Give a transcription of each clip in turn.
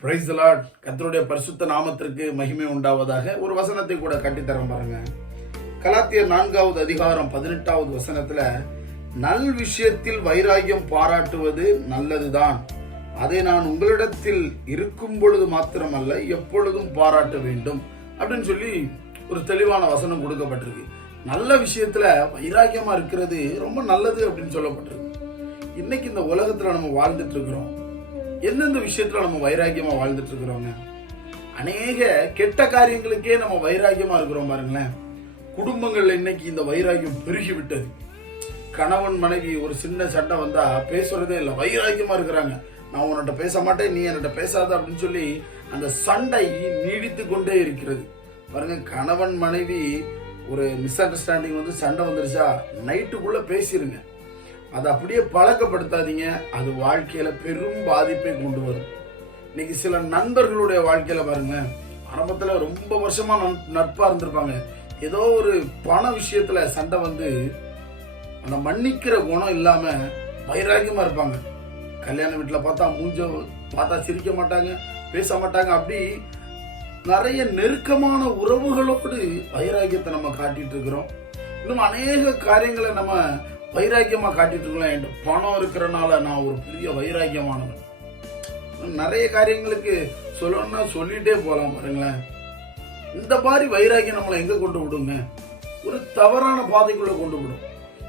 Price Lord கத்தருடைய பரிசுத்த நாமத்திற்கு மகிமை உண்டாவதாக ஒரு வசனத்தை கூட கட்டித்தரம் பாருங்க. கலாத்தியர் நான்காவது அதிகாரம் பதினெட்டாவது வசனத்துல நல் விஷயத்தில் வைராகியம் பாராட்டுவது நல்லதுதான். அதை நான் உங்களிடத்தில் இருக்கும் பொழுது மாத்திரமல்ல எப்பொழுதும் பாராட்ட வேண்டும். அப்படின்னு சொல்லி ஒரு தெளிவான வசனம் கொடுக்கப்பட்டிருக்கு. நல்ல விஷயத்துல வைராகியமா இருக்கிறது ரொம்ப நல்லது அப்படின்னு சொல்லப்பட்டிருக்கு. இன்னைக்கு இந்த உலகத்துல நம்ம வாழ்ந்துட்டு இருக்கிறோம். எந்தெந்த விஷயத்துல நம்ம வைராக்கியமா வாழ்ந்துட்டு இருக்கிறோங்க? அநேக கெட்ட காரியங்களுக்கே நம்ம வைராக்கியமா இருக்கிறோம் பாருங்களேன். குடும்பங்கள்ல இன்னைக்கு இந்த வைராக்கியம் பெருகி விட்டது. கணவன் மனைவி ஒரு சின்ன சண்டை வந்தா பேசுறதே இல்லை வைராக்கியமா இருக்கிறாங்க. நான் உன்கிட்ட பேச மாட்டேன் நீ என்கிட்ட பேசாத அப்படின்னு சொல்லி அந்த சண்டை நீடித்து கொண்டே இருக்கிறது. பாருங்க கணவன் மனைவி ஒரு மிஸ் அண்டர்ஸ்டாண்டிங் வந்து சண்டை வந்துருச்சா? நைட்டுக்குள்ள பேசிருங்க. அதை அப்படியே பழக்கப்படுத்தாதீங்க. அது வாழ்க்கையில பெரும் பாதிப்பை கொண்டு வரும். இன்னைக்கு சில நண்பர்களுடைய வாழ்க்கையில பாருங்க ஆரம்பத்துல ரொம்ப வருஷமா நன்- நட்பா இருந்திருப்பாங்க. ஏதோ ஒரு பண விஷயத்துல சண்டை வந்து அந்த மன்னிக்கிற குணம் இல்லாம வைராக்கியமா இருப்பாங்க. கல்யாண வீட்டில் பார்த்தா மூஞ்ச பார்த்தா சிரிக்க மாட்டாங்க பேச மாட்டாங்க. அப்படி நிறைய நெருக்கமான உறவுகளோடு வைராக்கியத்தை நம்ம காட்டிட்டு இருக்கிறோம். இன்னும் அநேக காரியங்களை நம்ம வைராக்கியமாக காட்டிட்டு இருக்கலாம் என்கிட்ட பணம் இருக்கிறனால நான் ஒரு பெரிய வைராக்கியமானவன். நிறைய காரியங்களுக்கு சொல்லணும்னா சொல்லிட்டே போகலாம் பாருங்களேன். இந்த மாதிரி வைராக்கியம் நம்மளை எங்கே கொண்டு விடுங்க? ஒரு தவறான பாதைக்குள்ளே கொண்டு விடும்.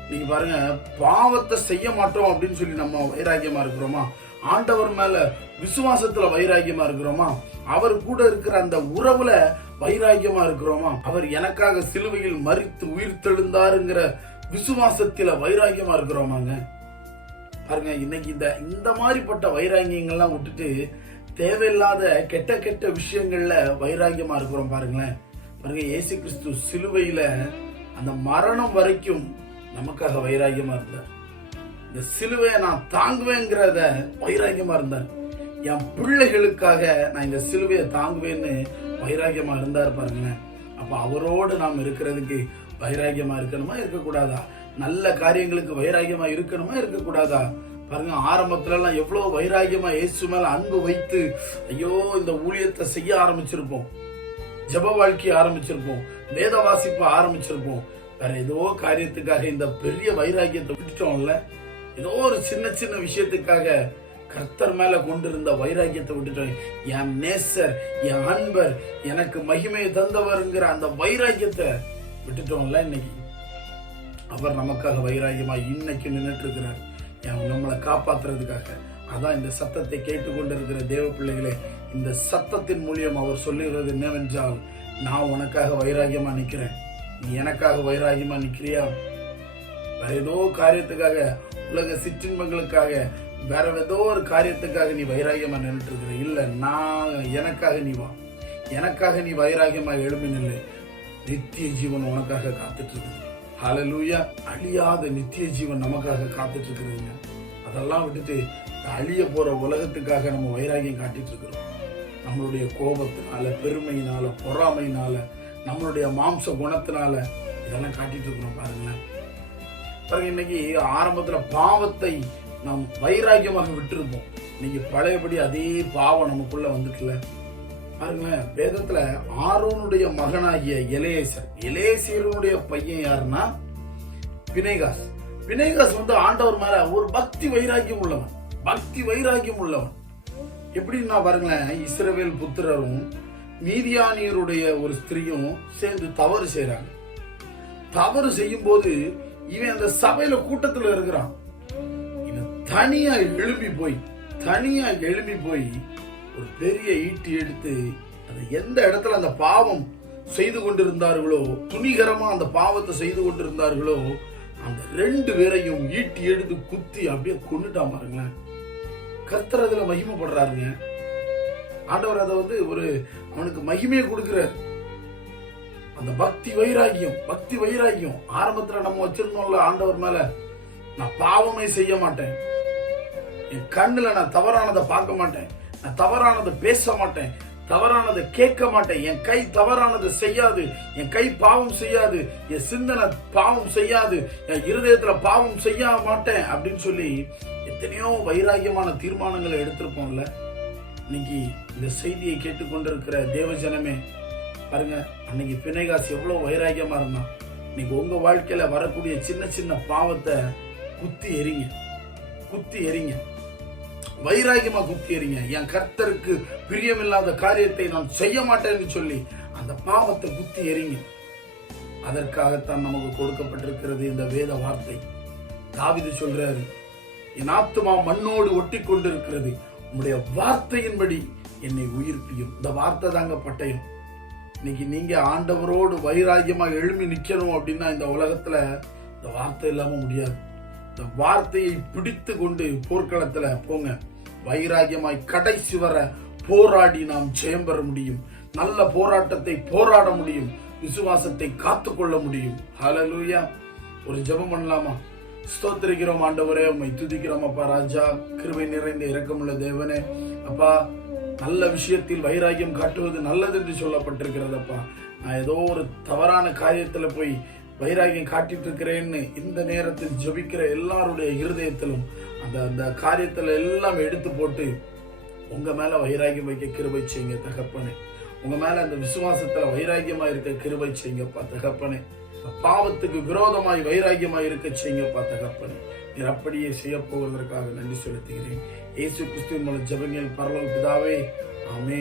நீங்கள் பாருங்க பாவத்தை செய்ய மாட்டோம் அப்படின்னு சொல்லி நம்ம வைராக்கியமாக இருக்கிறோமா? ஆண்டவர் மேலே விசுவாசத்தில் வைராக்கியமாக இருக்கிறோமா? அவர் கூட இருக்கிற அந்த உறவில் வைராக்கியமாக இருக்கிறோமா? அவர் எனக்காக சிலுவையில் மறித்து உயிர் தெழுந்தாருங்கிற விசுவாசத்தில் வைராகியமாக இருக்கிறோமாங்க பாருங்க இன்னைக்கு இந்த இந்த மாதிரிப்பட்ட வைராங்கியங்கள்லாம் விட்டுட்டு தேவையில்லாத கெட்ட கெட்ட விஷயங்கள்ல வைராக்கியமா இருக்கிறோம் பாருங்களேன். பாருங்க இயேசு கிறிஸ்து சிலுவையில அந்த மரணம் வரைக்கும் நமக்காக வைராக்கியமா இருந்தார். இந்த சிலுவையை நான் தாங்குவேங்கிறத வைராக்கியமா இருந்தார். என் பிள்ளைகளுக்காக நான் இந்த சிலுவையை தாங்குவேன்னு வைராக்கியமா இருந்தார் பாருங்களேன். அப்ப அவரோடு நாம் இருக்கிறதுக்கு வைராகியமாக இருக்கணுமா? இருக்கக்கூடாதா? நல்ல காரியங்களுக்கு வைராகியமாக இருக்கணுமா? இருக்கக்கூடாதா? பாருங்க ஆரம்பத்துலலாம் எவ்வளோ வைராகியமாக இயேசு மேல அன்பு வைத்து ஐயோ இந்த ஊழியத்தை செய்ய ஆரம்பிச்சிருப்போம். ஜெப வாழ்க்கையை ஆரம்பிச்சிருப்போம். வேத வாசிப்பை ஆரம்பிச்சிருப்போம். வேற ஏதோ காரியத்துக்காக இந்த பெரிய வைராகியத்தை விட்டுட்டோம்ல? ஏதோ ஒரு சின்ன சின்ன விஷயத்துக்காக கர்த்தர் மேல கொண்டிருந்த வைராக்கியத்தை விட்டுட்டோம். என் நேசர் என் அன்பர் எனக்கு மகிமையை தந்தவருங்கிற அந்த வைராக்கியத்தை விட்டுட்டோம்ல இன்னைக்கு. அவர் நமக்காக வைராகியமாக இன்னைக்கு நின்றுட்டு இருக்கிறார் என் நம்மளை காப்பாத்துறதுக்காக. அதான் இந்த சத்தத்தை கேட்டுக்கொண்டிருக்கிற தேவ பிள்ளைகளே இந்த சத்தத்தின் மூலியம் அவர் சொல்லுகிறது என்னவென்றால் நான் உனக்காக வைராகியமா நிக்கிறேன் நீ எனக்காக வைராகியமா நிக்கிறியா வேற ஏதோ காரியத்துக்காக உலக சிற்றின்பங்களுக்காக வேற ஏதோ ஒரு காரியத்துக்காக நீ வைராகியமா நின்றுட்டு இருக்கிற இல்ல நான் எனக்காக நீ வா. எனக்காக நீ வைராகியமா எழும்பி நில்லு நித்திய ஜீவன் உனக்காக காத்துட்டு இருக்குது அழியாத நித்திய ஜீவன் நமக்காக காத்துட்டு இருக்குதுங்க அதெல்லாம் விட்டுட்டு அழிய போற உலகத்துக்காக நம்ம வைராகியம் காட்டிட்டு இருக்கிறோம் நம்மளுடைய கோபத்தினால பெருமையினால பொறாமையினால நம்மளுடைய மாம்ச குணத்தினால இதெல்லாம் காட்டிட்டு இருக்கிறோம் பாருங்களேன். பாருங்க இன்னைக்கு ஆரம்பத்துல பாவத்தை நாம் வைராக்கியமாக விட்டுருப்போம். இன்னைக்கு பழையபடி அதே பாவம் நமக்குள்ள வந்துட்டுல. பாருங்களேன் வேதத்துல ஆரோனுடைய மகனாகிய எலேசர். எலேசியருடைய பையன் யாருன்னா? பினேகாஸ். பினேகாஸ் வந்து ஆண்டவர் மேல ஒரு பக்தி வைராக்கியம் உள்ளவன். பக்தி வைராக்கியம் உள்ளவன். எப்படின்னா பாருங்களேன் இஸ்ரவேல் புத்திரரும் மீதியானியருடைய ஒரு ஸ்திரீயும் சேர்ந்து தவறு செய்கிறாங்க தவறு செய்யும் போது இவன் அந்த சபையில கூட்டத்துல இருக்கிறான். இவன் தனியா எழும்பி போய் தனியா எழும்பி போய் ஒரு பெரிய ஈட்டி எடுத்து அது எந்த இடத்துல அந்த பாவம் செய்து கொண்டிருந்தார்களோ துணிகரமா அந்த பாவத்தை செய்து கொண்டிருந்தார்களோ அந்த ரெண்டு பேரையும் ஈட்டி எடுத்து குத்தி அப்படியே கொண்டுட்டா பாருங்களேன். கர்த்தர் அதுல மகிமைப்படுறாருங்க. ஆண்டவர் அதை வந்து ஒரு அவனுக்கு மகிமையை கொடுக்கிறார். அந்த பக்தி வைராகியம் பக்தி வைராகியம் ஆரம்பத்துல நம்ம வச்சிருந்தோம்ல ஆண்டவர் மேல. நான் பாவமே செய்ய மாட்டேன். என் கண்ணுல நான் தவறானதை பார்க்க மாட்டேன். நான் தவறானதை பேச மாட்டேன் தவறானதை கேட்க மாட்டேன். என் கை தவறானதை செய்யாது. என் கை பாவம் செய்யாது. என் சிந்தனை பாவம் செய்யாது. என் இருதயத்துல பாவம் செய்ய மாட்டேன் அப்படின்னு சொல்லி எத்தனையோ வைராகியமான தீர்மானங்களை எடுத்திருப்போம்ல. இன்னைக்கு இந்த செய்தியை கேட்டுக்கொண்டிருக்கிற தேவஜனமே பாருங்க அன்னைக்கு பிணைகாசு எவ்வளோ வைராகியமா இருந்தான். இன்னைக்கு உங்க வாழ்க்கையில வரக்கூடிய சின்ன சின்ன பாவத்தை குத்தி எறிங்க. குத்தி எறிங்க. வைராகியமாக குத்தி எறிங்க என் கர்த்தருக்கு பிரியமில்லாத காரியத்தை நான் செய்ய மாட்டேன்னு சொல்லி அந்த பாவத்தை குத்தி எறிங்க. அதற்காகத்தான் நமக்கு கொடுக்கப்பட்டிருக்கிறது இந்த வேத வார்த்தை. தாவிது சொல்றாரு என் ஆத்மா மண்ணோடு ஒட்டி கொண்டிருக்கிறது உங்களுடைய வார்த்தையின்படி என்னை உயிர்ப்பியும். இந்த வார்த்தை தாங்க பட்டயம். இன்னைக்கு நீங்க ஆண்டவரோடு வைராகியமா எழுமி நிக்கணும் அப்படின்னா இந்த உலகத்துல இந்த வார்த்தை இல்லாம முடியாது. இந்த வார்த்தையை பிடித்து கொண்டு போர்க்களத்துல போங்க. வைராகியமாய் கடைசி வர போராடி நாம் ஜெயம் பெற முடியும். நல்ல போராட்டத்தை போராட முடியும். விசுவாசத்தை காத்துக்கொள்ள முடியும். ஹலலூயா ஒரு ஜெபம் பண்ணலாமா? ஸ்தோத்திரிக்கிறோம் ஆண்டவரே உம்மை துதிக்கிறோம் அப்பா ராஜா. கிருபை நிறைந்த இரக்கமுள்ள தேவனே. அப்பா நல்ல விஷயத்தில் வைராகியம் காட்டுவது நல்லது என்று சொல்லப்பட்டிருக்கிறதப்பா நான் ஏதோ ஒரு தவறான காரியத்துல போய் வைராகியம் காட்டிட்டு இருக்கிறேன்னு இந்த நேரத்தில் ஜெபிக்கிற எல்லாருடைய இருதயத்திலும் அந்த அந்த காரியத்தில் எல்லாம் எடுத்து போட்டு உங்கள் மேலே வைராகியம் வைக்க கிருபை செய்யுங்க தகப்பனே. உங்கள் மேலே அந்த விசுவாசத்தில் வைராகியமாக இருக்க கிருபை செய்யுங்கப்பா தகப்பனே. பாவத்துக்கு விரோதமாய் வைராகியமாக இருக்க செய்யுங்கப்பா தகப்பனே. நீர் அப்படியே செய்ய போவதற்காக நன்றி செலுத்துகிறேன். இயேசு கிறிஸ்துவின் மூலம் ஜபங்கள் பரலோக பிதாவே ஆமே